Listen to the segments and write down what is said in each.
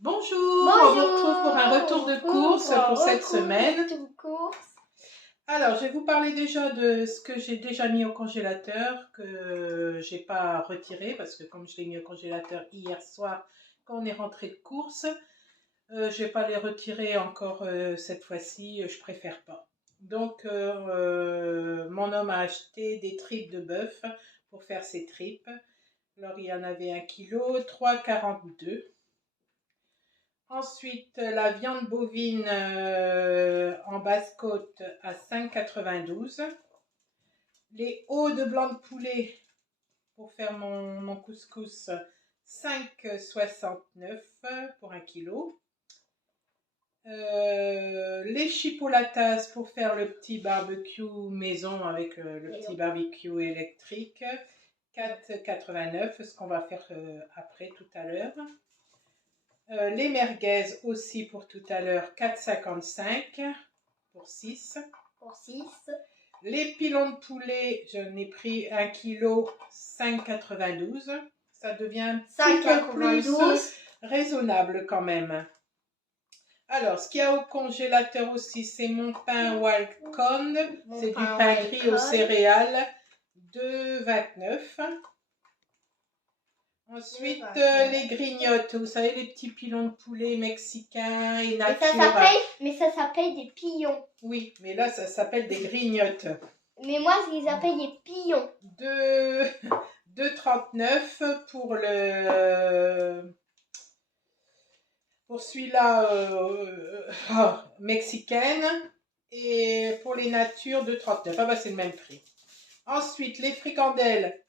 Bonjour, on vous retrouve pour un retour de course pour cette semaine. Alors, je vais vous parler déjà de ce que j'ai déjà mis au congélateur, que j'ai pas retiré, parce que comme je l'ai mis au congélateur hier soir, quand on est rentré de course, je vais pas les retirer encore cette fois-ci, je préfère pas. Donc, mon homme a acheté des tripes de bœuf pour faire ses tripes. Alors, il y en avait 1 kg, 3,42 kg. Ensuite, la viande bovine en basse-côte à 5,92 kg. Les os de blanc de poulet pour faire mon couscous, 5,69 kg pour 1 kg. Les chipolatas pour faire le petit barbecue maison avec le petit barbecue électrique, 4,89 kg, ce qu'on va faire après tout à l'heure. Les merguez aussi pour tout à l'heure, 4,55 kg pour 6. Les pilons de poulet, j'en ai pris 1 kg, 5,92 kg. Ça devient un petit peu plus raisonnable quand même. Alors, ce qu'il y a au congélateur aussi, c'est mon pain Wildcon. C'est du pain gris aux céréales, 2,29 kg. Ensuite, les grignottes, vous savez, les petits pilons de poulet mexicains et nature. Mais ça s'appelle des pilons. Oui, mais là, ça s'appelle des grignottes. Mais moi, je les appelle des pilons. 2,39 pour celui-là mexicaine, et pour les natures 2,39. Ah bah c'est le même prix. Ensuite, les fricandelles.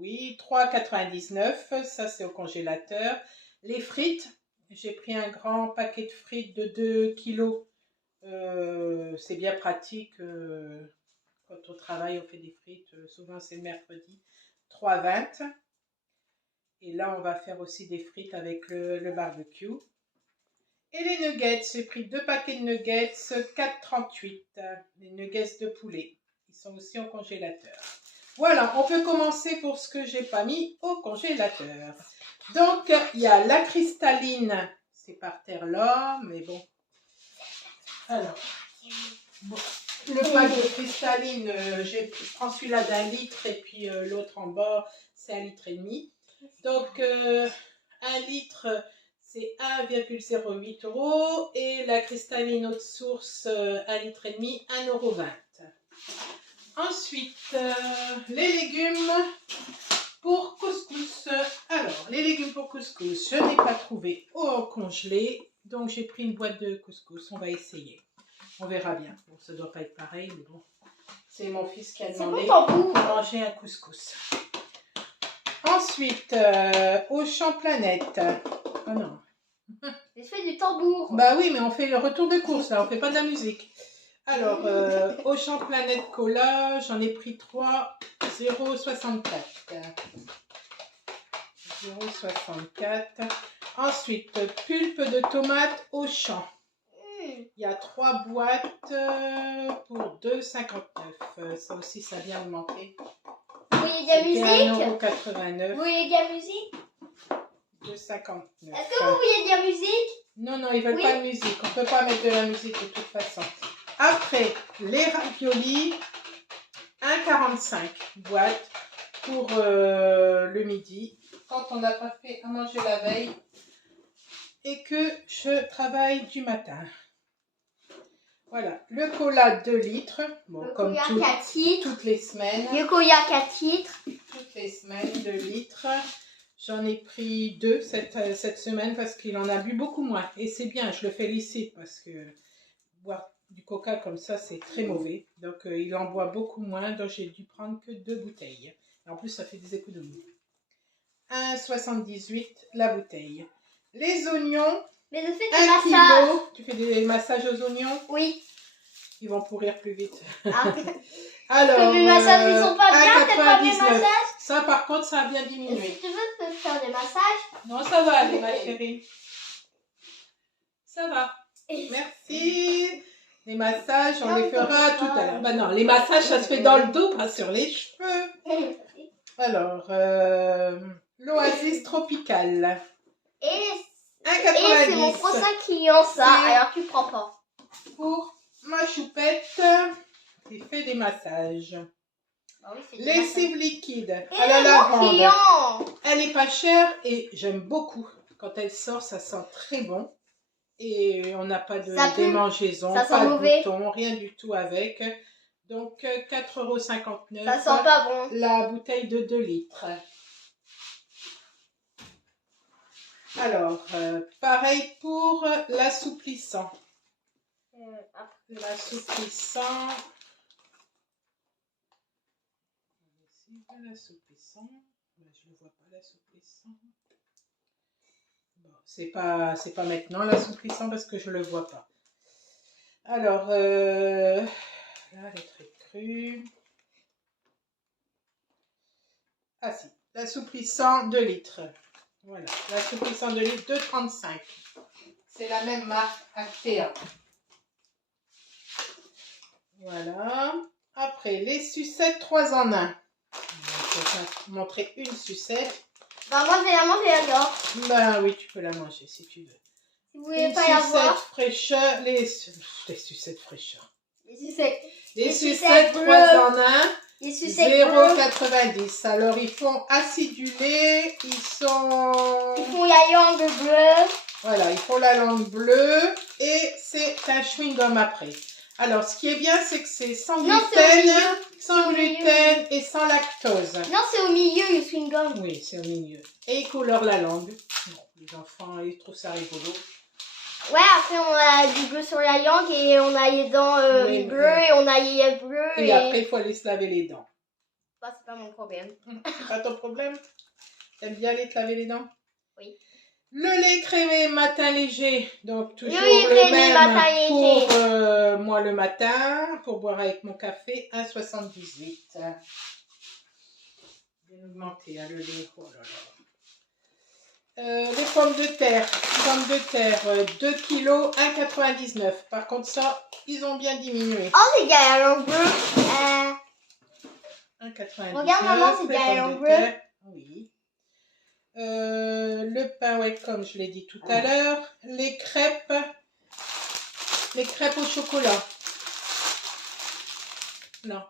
Oui, 3,99, ça c'est au congélateur. Les frites, j'ai pris un grand paquet de frites de 2 kg. C'est bien pratique quand au travail on fait des frites, souvent c'est le mercredi. 3,20. Et là on va faire aussi des frites avec le barbecue. Et les nuggets, j'ai pris 2 paquets de nuggets, 4,38. Les nuggets de poulet, ils sont aussi au congélateur. Voilà, on peut commencer pour ce que j'ai pas mis au congélateur. Donc, il y a la cristalline, c'est par terre là, mais bon. Alors, bon, le pack de cristalline, je prends celui-là d'1 litre et puis l'autre en bas, c'est 1,5 litre. Donc, 1 litre, c'est 1,08 € et la cristalline haute source, 1,5 litre, 1,20 €. Ensuite, les légumes pour couscous. Alors, les légumes pour couscous, je n'ai pas trouvé au congelé. Donc, j'ai pris une boîte de couscous. On va essayer. On verra bien. Bon, ça ne doit pas être pareil, mais bon. C'est mon fils qui a demandé de manger un couscous. Ensuite, Auchan Planète. Oh non. Je fais du tambour. Bah oui, mais on fait le retour de course, là. On fait pas de la musique. Alors, Auchan Planète Cola, j'en ai pris 3, 0,64. 0,64. Ensuite, pulpe de tomates Auchan. Il y a 3 boîtes pour 2,59. Ça aussi, ça vient de manquer. Vous voulez de la musique? 1,89 €. Vous voulez de la musique? 2,59. Est-ce que vous voulez de la musique? Non, non, ils veulent pas de musique. On peut pas mettre de la musique de toute façon. Après, les raviolis, 1,45 boîte pour le midi, quand on n'a pas fait à manger la veille et que je travaille du matin. Voilà, le cola 2 litres, bon, le comme toutes les semaines. Le cola 4 litres. Toutes les semaines, 2 litres. J'en ai pris 2 cette semaine parce qu'il en a bu beaucoup moins. Et c'est bien, je le félicite parce que boire du coca comme ça, c'est très mauvais. Donc, il en boit beaucoup moins. Donc, j'ai dû prendre que 2 bouteilles. Et en plus, ça fait des économies. 1,78 la bouteille. Les oignons, mais je fais 1 kg. Tu fais des massages aux oignons? Oui. Ils vont pourrir plus vite. Ah. Alors, mes massages, ils sont pas bien, t'es pas mes massages? Ça, par contre, ça a bien diminué. Si tu veux, je peux faire des massages? Non, ça va aller, ma chérie. Ça va. Merci. Les massages, on les fera tout à l'heure. Bah non, les massages, ça se fait dans le dos, pas sur les cheveux. Alors, l'Oasis Tropicale. Et 1,90. c'est mon prochain client, ça. Alors tu prends pas. Pour ma choupette qui fait des massages. Ah oui, Lessive liquide et à la lavande. client. Elle est pas chère et j'aime beaucoup. Quand elle sort, ça sent très bon. Et on n'a pas de démangeaison, ça sent pas de mauvais. bouton, rien du tout avec. Donc 4,59 €. Ça sent pas bon. La bouteille de 2 litres. Alors, pareil pour l'assouplissant. L'assouplissant. L'assouplissant. Je ne vois pas l'assouplissant. Bon, c'est pas maintenant l'assouplissant parce que je le vois pas. Alors, là, elle est très crue. Ah si, l'assouplissant 2 litres. Voilà, l'assouplissant 2 litres, 2,35 €. C'est la même marque Actea. Voilà. Après, les sucettes 3 en 1. Je vais te montrer une sucette. Bah moi, j'adore. Ben oui, tu peux la manger si tu veux. Si vous voulez pas la voir. Fraîcheur, les sucettes fraîcheurs. Les sucettes 3 en 1. Les sucettes 0,90 €. Alors, ils font acidulé. Ils font la langue bleue. Voilà, ils font la langue bleue. Et c'est un chewing-gum après. Alors, ce qui est bien, c'est que c'est sans gluten et sans lactose. Non, c'est au milieu, le chewing-gum. Oui, c'est au milieu. Et ils colorent la langue. Bon, les enfants, ils trouvent ça rigolo. Ouais, après, on a du bleu sur la langue et on a les dents bleues et on a les lèvres bleues. Et après, il faut aller se laver les dents. Bah, c'est pas mon problème. C'est pas ton problème? T'aimes bien aller te laver les dents? Oui. Le lait crémé matin léger, donc toujours le même pour moi le matin, pour boire avec mon café, 1,78 €. Bien augmenté, hein, le lait. Oh là là. Les pommes de terre, 2 kilos, 1,99 €. Par contre ça, ils ont bien diminué. Oh, c'est la langue bleue. 1,99 €. Regarde maman, c'est la langue bleue. Oui. Le pain, ouais, comme je l'ai dit tout à l'heure. Les crêpes au chocolat. Non,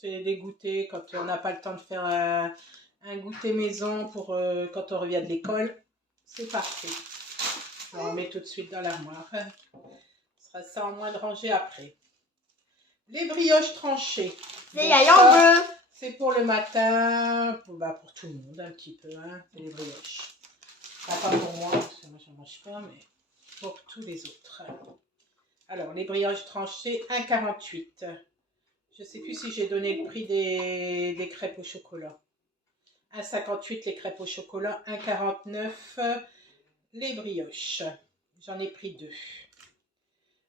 c'est des goûters quand on n'a pas le temps de faire un goûter maison pour quand on revient de l'école. C'est parfait. Alors, on met tout de suite dans l'armoire. Ce sera ça en moins de ranger après. Les brioches tranchées. C'est la langue bleue. C'est pour le matin, pour tout le monde un petit peu, hein, c'est les brioches. Pas pour moi, parce que moi je n'en mange pas, mais pour tous les autres. Alors, les brioches tranchées, 1,48 €. Je ne sais plus si j'ai donné le prix des crêpes au chocolat. 1,58 € les crêpes au chocolat, 1,49 € les brioches. J'en ai pris 2.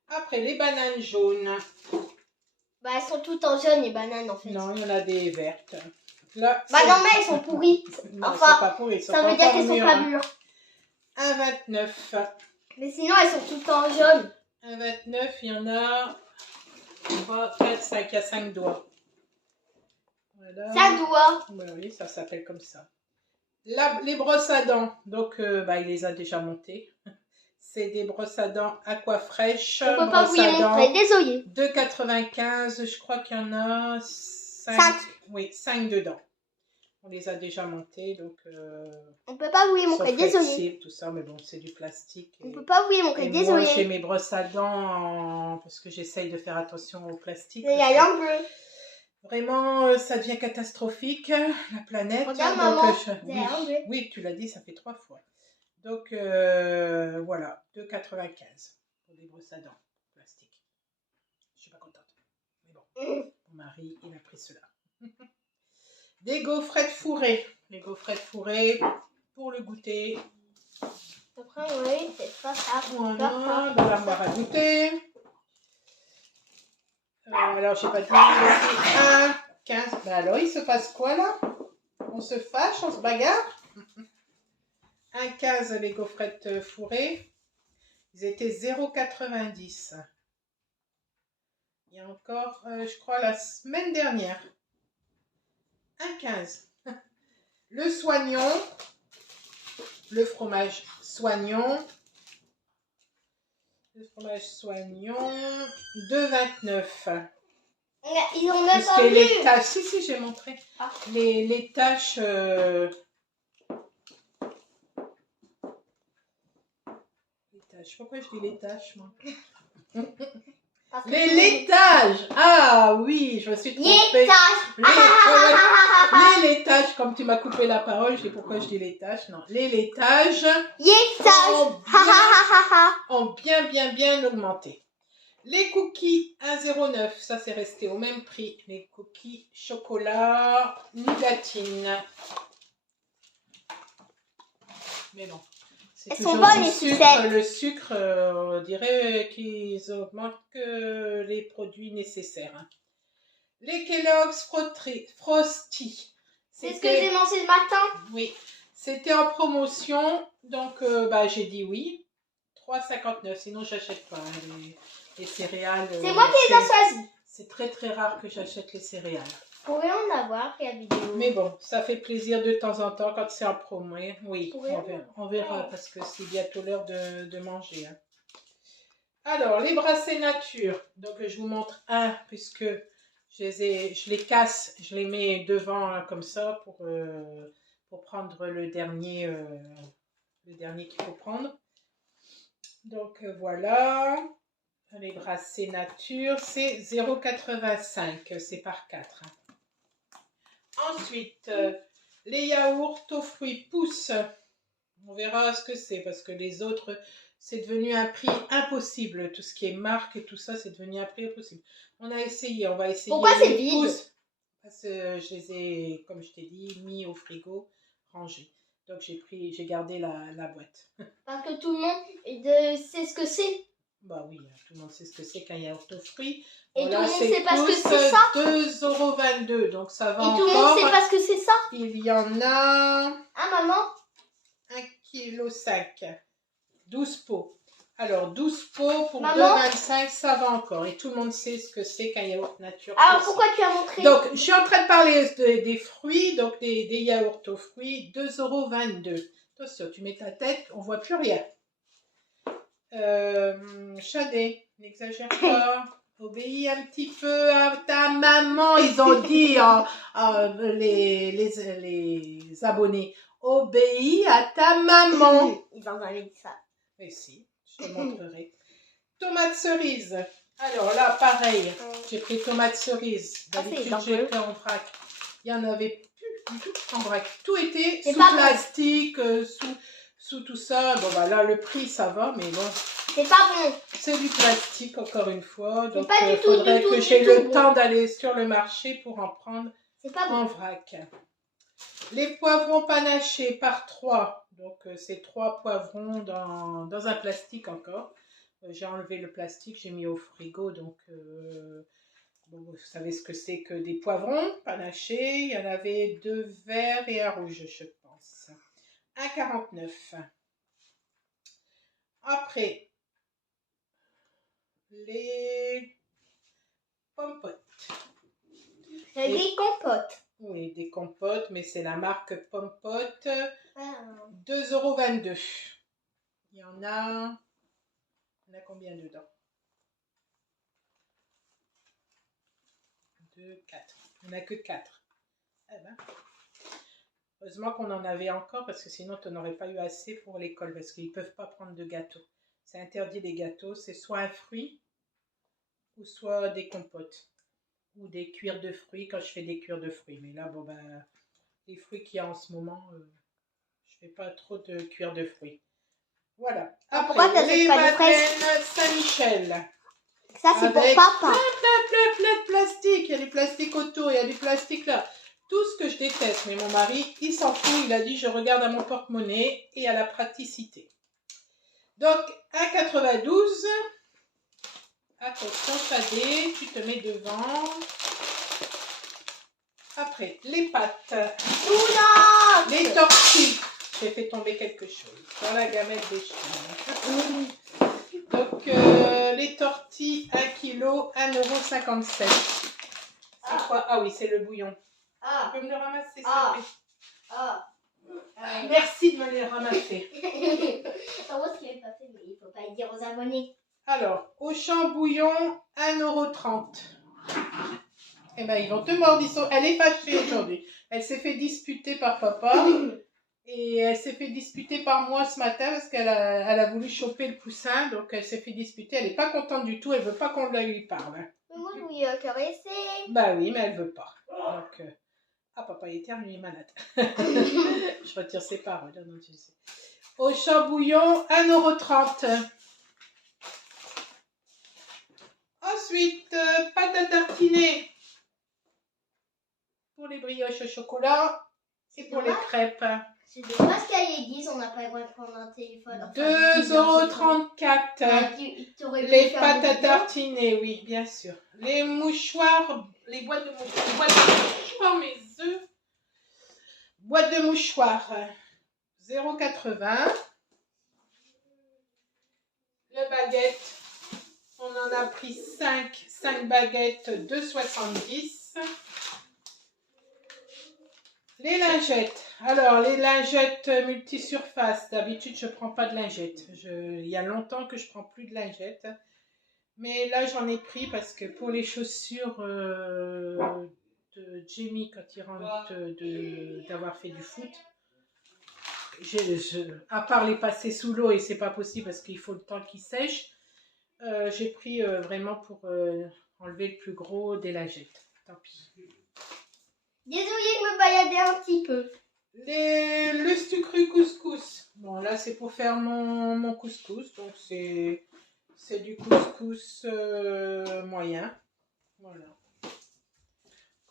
Après, les bananes jaunes. Bah, elles sont toutes en jaune, les bananes, en fait. Non, il y en a des vertes. Là, bah non, mais elles sont pourries. Non, enfin, elles sont pas pourries, ça veut dire qu'elles sont pas mûres. 1,29 €. Mais sinon, elles sont toutes en jaune. 1,29 €, il y en a 3, 4, 5, il y a 5 doigts. Voilà. 5 doigts. Ben oui, ça s'appelle comme ça. Les brosses à dents, donc il les a déjà montées. C'est des brosses à dents Aquafresh. On peut pas vous les montrer, désolé. 2,95 €, je crois qu'il y en a 5. Oui, 5 dedans. On les a déjà montées, donc... on peut pas vous les montrer, désolé. Tout ça, mais bon, c'est du plastique. On peut pas vous les montrer, désolé. Moi, j'ai mes brosses à dents parce que j'essaye de faire attention au plastique. C'est la langue bleue. Vraiment, ça devient catastrophique, la planète. Regarde, donc, maman, oui, tu l'as dit, ça fait 3 fois. Donc, voilà, 2,95 € pour des brosses à dents plastique. Je suis pas contente. Mais bon, mon mari, il a pris cela. Des gaufrettes fourrées. Les gaufrettes fourrées pour le goûter. Après, oui, c'est pas ça. Voilà, dans l'armoire à goûter. Alors, je sais pas dit. 15. Ben alors, il se passe quoi là? On se fâche, on se bagarre. 1,15 € les gaufrettes fourrées. Ils étaient 0,90 €. Il y a encore, je crois, la semaine dernière. 1,15 €. Le soignon, le fromage soignon. Le fromage soignon, 2,29. Ils ont même Parce pas que vu. les tâches, si, j'ai montré. Ah. Les tâches... Les tâches, pourquoi je dis les tâches, moi? Parce que Les tout- laitages. Ah oui, je me suis trompée. Laitage. Les laitages, comme tu m'as coupé la parole, je sais pourquoi je dis laitages. Non, les laitages Laitage. ont bien augmenté. Les cookies 1,09, ça c'est resté au même prix. Les cookies chocolat nougatine. Mais non. C'est Elles sont toujours bonnes, du les sucre. sucettes. Le sucre, on dirait qu'ils augmentent que les produits nécessaires. Hein. Les Kellogg's Frosty. C'est ce que j'ai mangé ce matin. Oui, c'était en promotion, donc j'ai dit oui. 3,59, sinon j'achète pas hein, les céréales. C'est moi qui les ai choisis. C'est très rare que j'achète les céréales. Pourrait en avoir la vidéo. Mais bon, ça fait plaisir de temps en temps quand c'est en promo. Hein. Oui, Pourrait on verra parce que c'est bientôt l'heure de manger. Hein. Alors, les bracelets nature. Donc je vous montre un puisque je les casse, je les mets devant hein, comme ça pour prendre le dernier qu'il faut prendre. Donc voilà, les bracelets nature, c'est 0,85, c'est par 4. Ensuite, les yaourts aux fruits poussent. On verra ce que c'est parce que les autres, c'est devenu un prix impossible. Tout ce qui est marque et tout ça, c'est devenu un prix impossible. On va essayer. Pourquoi c'est les vide? pousses parce que je les ai, comme je t'ai dit, mis au frigo, rangés. Donc j'ai gardé la boîte. Parce que tout le monde sait ce que c'est. Bah oui, tout le monde sait ce que c'est qu'un yaourt aux fruits. Et Voilà, tout le monde sait pas ce que tous c'est ça. 2,22 €, donc ça va Et encore. tout le monde sait pas ce que c'est ça. Il y en a Hein, maman? 1,5 kg, 12 pots. Alors 12 pots pour Maman 2,25 €, ça va encore. Et tout le monde sait ce que c'est qu'un yaourt nature. Alors pourquoi tu as montré? Donc je suis en train de parler des fruits, donc des yaourts aux fruits, 2,22 €. Attention, tu mets ta tête, on voit plus rien. Chadé, n'exagère pas. Obéis un petit peu à ta maman. Ils ont dit les abonnés. Obéis à ta maman. Ils ont jamais dit ça. Mais si, je te montrerai. Tomates cerises. Alors là, pareil. J'ai pris tomates cerises. D'habitude, j'ai pris en vrac. Il n'y en avait plus du tout en vrac. Tout était sous plastique, sous tout ça. Bon, bah là, le prix, ça va, mais bon. C'est pas bon. C'est du plastique, encore une fois. Donc, il faudrait que j'ai le temps d'aller sur le marché pour en prendre en vrac. Les poivrons panachés par 3. Donc, c'est 3 poivrons dans un plastique encore. J'ai enlevé le plastique, j'ai mis au frigo. Donc, bon, vous savez ce que c'est que des poivrons panachés. Il y en avait 2 verts et un rouge, je pense. 1,49 €. Après, les pompotes. Des compotes. Oui, des compotes, mais c'est la marque Pompote. 2,22 €. Il y en a combien dedans? 2, 4. Il n'y en a que 4. Eh ben, heureusement qu'on en avait encore parce que sinon tu n'aurais pas eu assez pour l'école parce qu'ils ne peuvent pas prendre de gâteaux. C'est interdit les gâteaux, c'est soit un fruit ou soit des compotes ou des cuirs de fruits quand je fais des cuirs de fruits. Mais là, bon ben, les fruits qu'il y a en ce moment, je fais pas trop de cuirs de fruits. Voilà. Après, pourquoi tu n'achètes pas de fraises? Saint-Michel. Ça, c'est pour papa. Plein de plastique. Il y a du plastique autour, il y a du plastique là. Tout ce que je déteste. Mais mon mari, il s'en fout. Il a dit, je regarde à mon porte-monnaie et à la praticité. Donc, 1,92 €. Attention, Chadé, tu te mets devant. Après, les pâtes. Oula! Les tortilles. J'ai fait tomber quelque chose dans la gamelle des chiens. Donc, les tortilles, 1 kg, 1,57 €. C'est quoi? Ah oui, c'est le bouillon. Tu peux me le ramasser, s'il te plaît? Merci de me les ramasser. Heureusement qu'il n'est pas fait, mais il ne faut pas le dire aux abonnés. Alors, Auchan bouillon, 1,30 €. Eh ben, ils vont te mordre. Elle est fâchée aujourd'hui. Elle s'est fait disputer par papa. Et elle s'est fait disputer par moi ce matin parce qu'elle a voulu choper le poussin. Donc, elle s'est fait disputer. Elle n'est pas contente du tout. Elle veut pas qu'on lui parle. Mais moi, je voulais caresser. Bah oui, mais elle veut pas. Donc, ah, papa éternue, il est malade. Je retire ses paroles. Non, tu sais. Auchan bouillon, 1,30 €. Ensuite, pâte à tartiner pour les brioches au chocolat et pour les crêpes. C'est dommage qu'à l'église, on n'a pas le droit de prendre un téléphone. 2,34 €. Les pâtes à tartiner, oui, bien sûr. Les mouchoirs, les boîtes de mouchoirs, mes œufs. Boîte de mouchoirs, 0,80 €. Le baguette, on en a pris 5 baguettes, 2,70 €. Les lingettes. Alors, les lingettes multisurface. D'habitude, je ne prends pas de lingettes. Il y a longtemps que je ne prends plus de lingettes. Mais là, j'en ai pris parce que pour les chaussures de Jamie, quand il rentre d'avoir fait du foot, à part les passer sous l'eau, et c'est pas possible parce qu'il faut le temps qu'ils sèchent, j'ai pris vraiment pour enlever le plus gros des lingettes. Tant pis. Désolée de me balader un petit peu. Le stucru couscous. Bon, là, c'est pour faire mon couscous. Donc, c'est du couscous moyen. Voilà.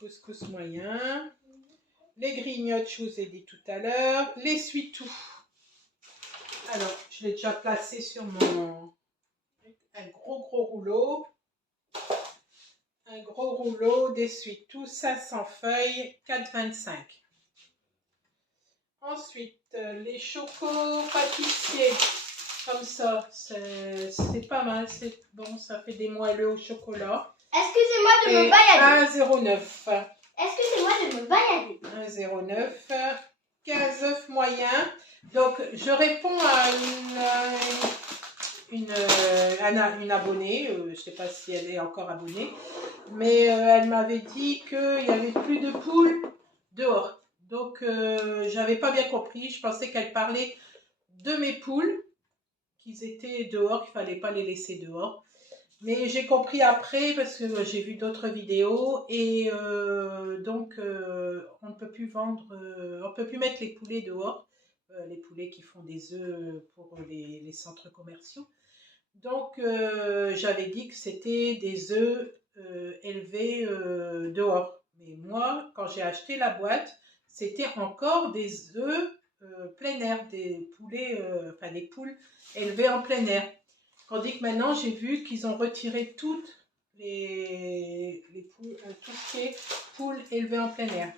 Couscous moyen. Les grignottes, je vous ai dit tout à l'heure. L'essuie-tout. Alors, je l'ai déjà placé sur un gros rouleau. Un gros rouleau d'essuie-tout, 500 feuilles, 4,25 €. Ensuite, les chocos pâtissiers, comme ça, c'est pas mal, c'est bon, ça fait des moelleux au chocolat. Excusez-moi de me balader. 1,09 €. Excusez-moi de me balader. 1,09 €. 15 œufs moyens. Donc, je réponds à une abonnée, je ne sais pas si elle est encore abonnée, mais elle m'avait dit qu'il n'y avait plus de poules dehors. Donc, j'avais pas bien compris. Je pensais qu'elle parlait de mes poules, qu'ils étaient dehors, qu'il fallait pas les laisser dehors. Mais j'ai compris après parce que j'ai vu d'autres vidéos et donc on ne peut plus vendre, on ne peut plus mettre les poulets dehors, les poulets qui font des œufs pour les centres commerciaux. Donc j'avais dit que c'était des œufs élevés dehors. Mais moi, quand j'ai acheté la boîte, c'était encore des œufs plein air, des poulets, enfin des poules élevées en plein air. Tandis que maintenant, j'ai vu qu'ils ont retiré toutes les poules, tout ce qui est poules élevées en plein air.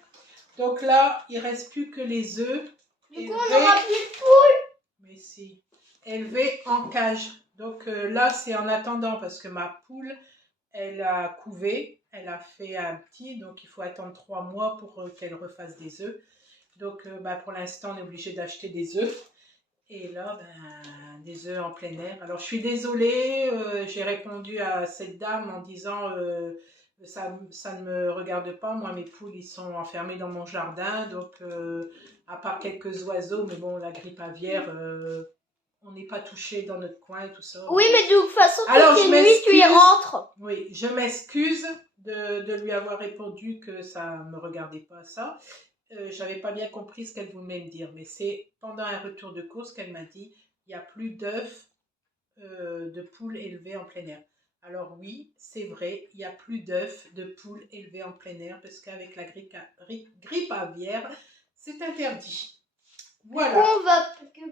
Donc là, il ne reste plus que les œufs. Du coup, on n'aura plus de poules. Mais si, élevés en cage. Donc là, c'est en attendant parce que ma poule, elle a couvé, elle a fait un petit, donc il faut attendre 3 mois pour qu'elle refasse des œufs. Donc pour l'instant, on est obligé d'acheter des œufs. Et là, des œufs en plein air. Alors, je suis désolée, j'ai répondu à cette dame en disant ça ne me regarde pas. Moi, mes poules, ils sont enfermés dans mon jardin. Donc, à part quelques oiseaux, mais bon, la grippe aviaire, on n'est pas touché dans notre coin et tout ça. Oui, mais de toute façon, toutes les nuits, tu y rentres. Oui, je m'excuse de lui avoir répondu que ça ne me regardait pas ça. J'avais pas bien compris ce qu'elle voulait me dire, mais c'est pendant un retour de course qu'elle m'a dit il n'y a plus d'œufs de poules élevées en plein air. Alors oui, c'est vrai, il n'y a plus d'œufs de poules élevées en plein air parce qu'avec la grippe aviaire, c'est interdit. Voilà.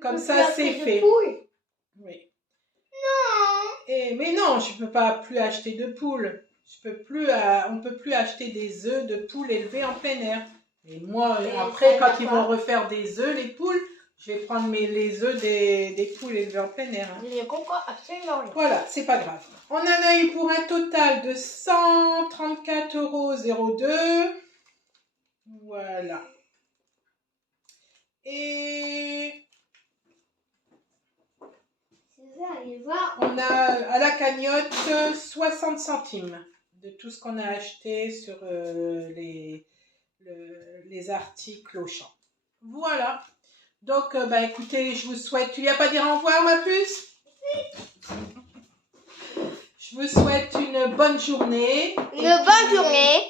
Comme ça, c'est fait. Oui. Non. Mais non, je ne peux pas plus acheter de poules. On ne peut plus acheter des œufs de poules élevées en plein air. Et moi, après, quand ils vont refaire des œufs, les poules, je vais prendre les œufs des poules élevées en plein air. Hein. Je ne comprends absolument rien. Voilà, c'est pas grave. On en a eu pour un total de 134,02 €. Voilà. Et allez voir. on a à la cagnotte 60 centimes de tout ce qu'on a acheté sur les articles Auchan. Voilà. Donc, bah, écoutez, je vous souhaite... Tu lui as pas dit au revoir, ma puce? Je vous souhaite une bonne journée. Bonne journée.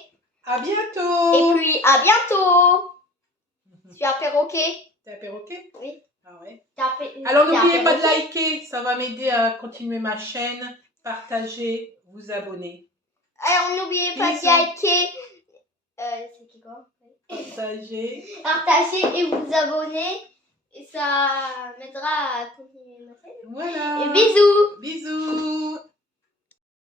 À bientôt. Et puis, à bientôt. Je suis un perroquet. T'es un perroquet? Oui. Ah ouais. Alors, Alors, n'oubliez pas de liker. Ça va m'aider à continuer ma chaîne. Partagez, vous abonner. Alors, n'oubliez pas de liker. C'est qui quoi? Partagez et vous abonner. Et ça m'aidera à continuer ma chaîne. Voilà. Et bisous. Bisous.